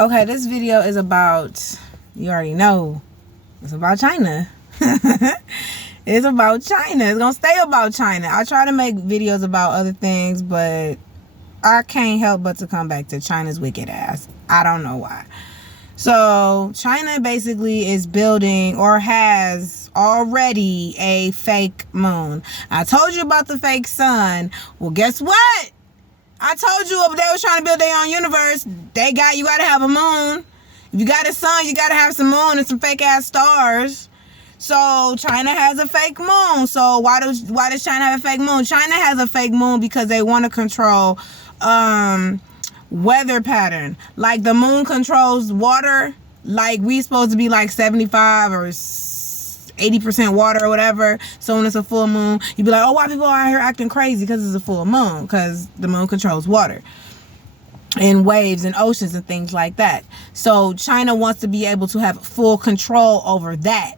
Okay, this video is about, you already know, it's about China. It's about China. It's gonna stay about China. I try to make videos about other things, but I can't help but to come back to China's wicked ass. I don't know why. So China basically is building, or has already, a fake moon. I told you about the fake sun. Well, guess what? I told you they was trying to build their own universe. You gotta have a moon. If you got a sun, you gotta have some moon and some fake ass stars. So China has a fake moon. So why does China have a fake moon? China has a fake moon because they want to control weather pattern. Like the moon controls water. Like we supposed to be like 75 or 80% water or whatever. So when it's a full moon, you'd be like, oh, why people are out here acting crazy? Because it's a full moon. Because the moon controls water and waves and oceans and things like that. So China wants to be able to have full control over that.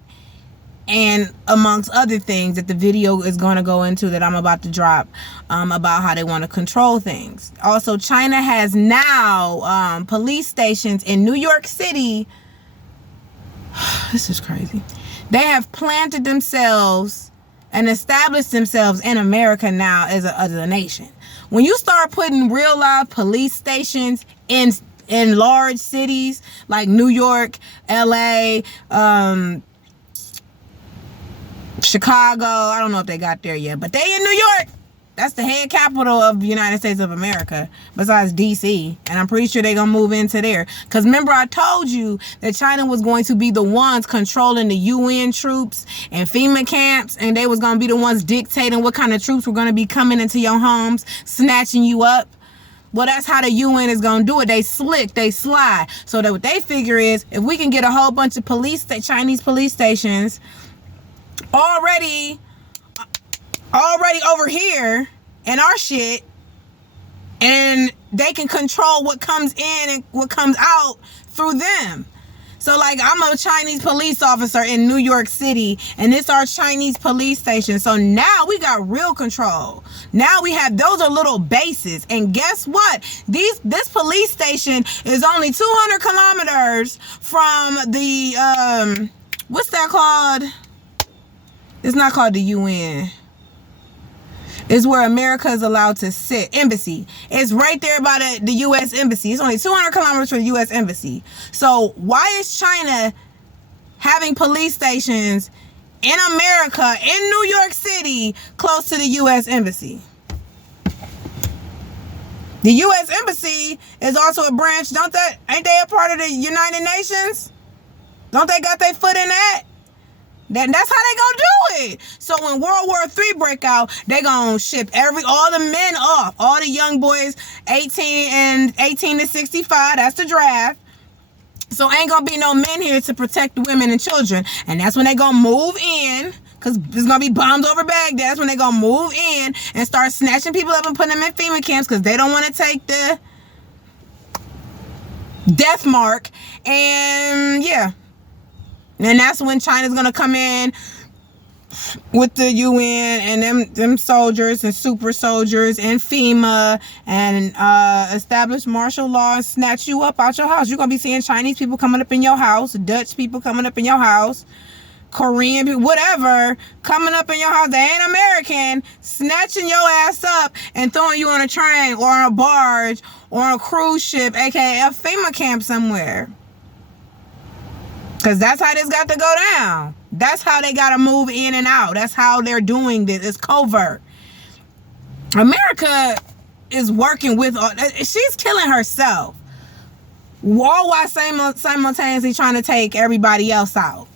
And amongst other things that the video is going to go into, that I'm about to drop, about how they want to control things. Also, China has now police stations in New York City. This is crazy. They have planted themselves and established themselves in America now as a nation. When you start putting real live police stations in large cities like New York, LA, Chicago, I don't know if they got there yet, but they in New York. That's the head capital of the United States of America, besides DC. And I'm pretty sure they're going to move into there. Because remember, I told you that China was going to be the ones controlling the UN troops and FEMA camps. And they was going to be the ones dictating what kind of troops were going to be coming into your homes, snatching you up. Well, that's how the UN is going to do it. They slick, they slide. So that what they figure is, if we can get a whole bunch of Chinese police stations already over here in our shit, and they can control what comes in and what comes out through them. So like, I'm a Chinese police officer in New York City, and it's our Chinese police station. So now we got real control. Now we have, those are little bases. And guess what? This police station is only 200 kilometers from the, what's that called? It's not called the UN. It's where America is allowed to sit. Embassy. It's right there by the U.S. Embassy. It's only 200 kilometers from the U.S. Embassy. So why is China having police stations in America, in New York City, close to the U.S. Embassy? The U.S. Embassy is also a branch, ain't they a part of the United Nations? Don't they got their foot in that? That's how they gonna do it. So when World War III break out, they gonna ship all the men off. All the young boys, 18 to 65, that's the draft. So ain't gonna be no men here to protect the women and children. And that's when they gonna move in, because there's gonna be bombs over Baghdad. That's when they gonna move in and start snatching people up and putting them in FEMA camps, because they don't want to take the death mark. And yeah. And that's when China's going to come in with the UN and them soldiers and super soldiers and FEMA and establish martial law and snatch you up out your house. You're going to be seeing Chinese people coming up in your house, Dutch people coming up in your house, Korean people, whatever, coming up in your house. They ain't American, snatching your ass up and throwing you on a train or on a barge or on a cruise ship, aka a FEMA camp somewhere. Because that's how this got to go down. That's how they got to move in and out. That's how they're doing this. It's covert. America is working with, she's killing herself, all while simultaneously trying to take everybody else out.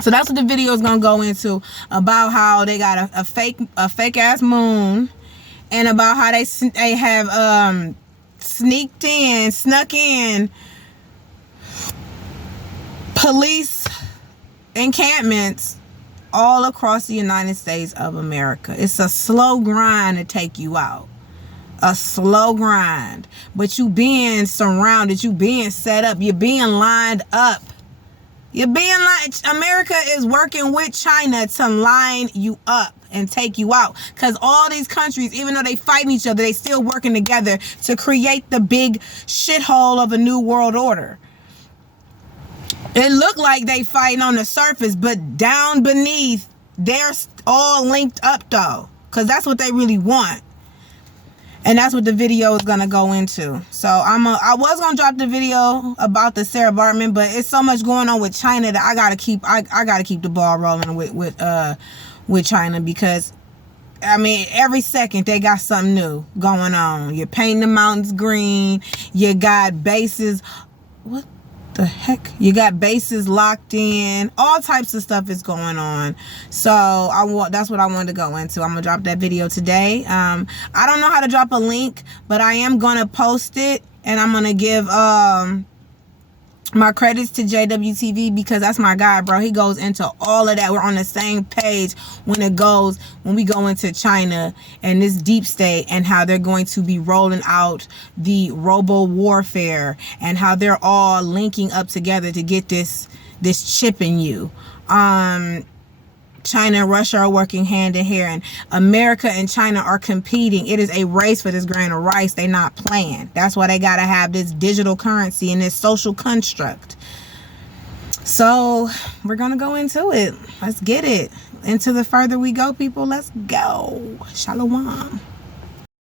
So that's what the video is going to go into, about how they got a fake ass moon, and about how they have snuck in police encampments all across the United States of America. It's a slow grind to take you out. A slow grind. But you being surrounded, you being set up, you're being lined up. America is working with China to line you up and take you out. Because all these countries, even though they fighting each other, they still working together to create the big shithole of a new world order. It looked like they fighting on the surface, but down beneath, they're all linked up though. Because that's what they really want. And that's what the video is gonna go into. So I was gonna drop the video about the Sarah Baartman, but it's so much going on with China that I gotta keep the ball rolling with China, because I mean every second they got something new going on. You're painting the mountains green. You got bases. What the heck? You got bases locked in. All types of stuff is going on. So that's what I wanted to go into. I'm gonna drop that video today. I don't know how to drop a link, but I am gonna post it, and I'm gonna give my credits to JWTV, because that's my guy, bro. He goes into all of that. We're on the same page when we go into China and this deep state, and how they're going to be rolling out the robo warfare, and how they're all linking up together to get this chip in you. China and Russia are working hand in hand, and America and China are competing. It is a race for this grain of rice. They not playing. That's why they got to have this digital currency and this social construct. So we're going to go into it. Let's get it. Into the further we go, people. Let's go. Shalom.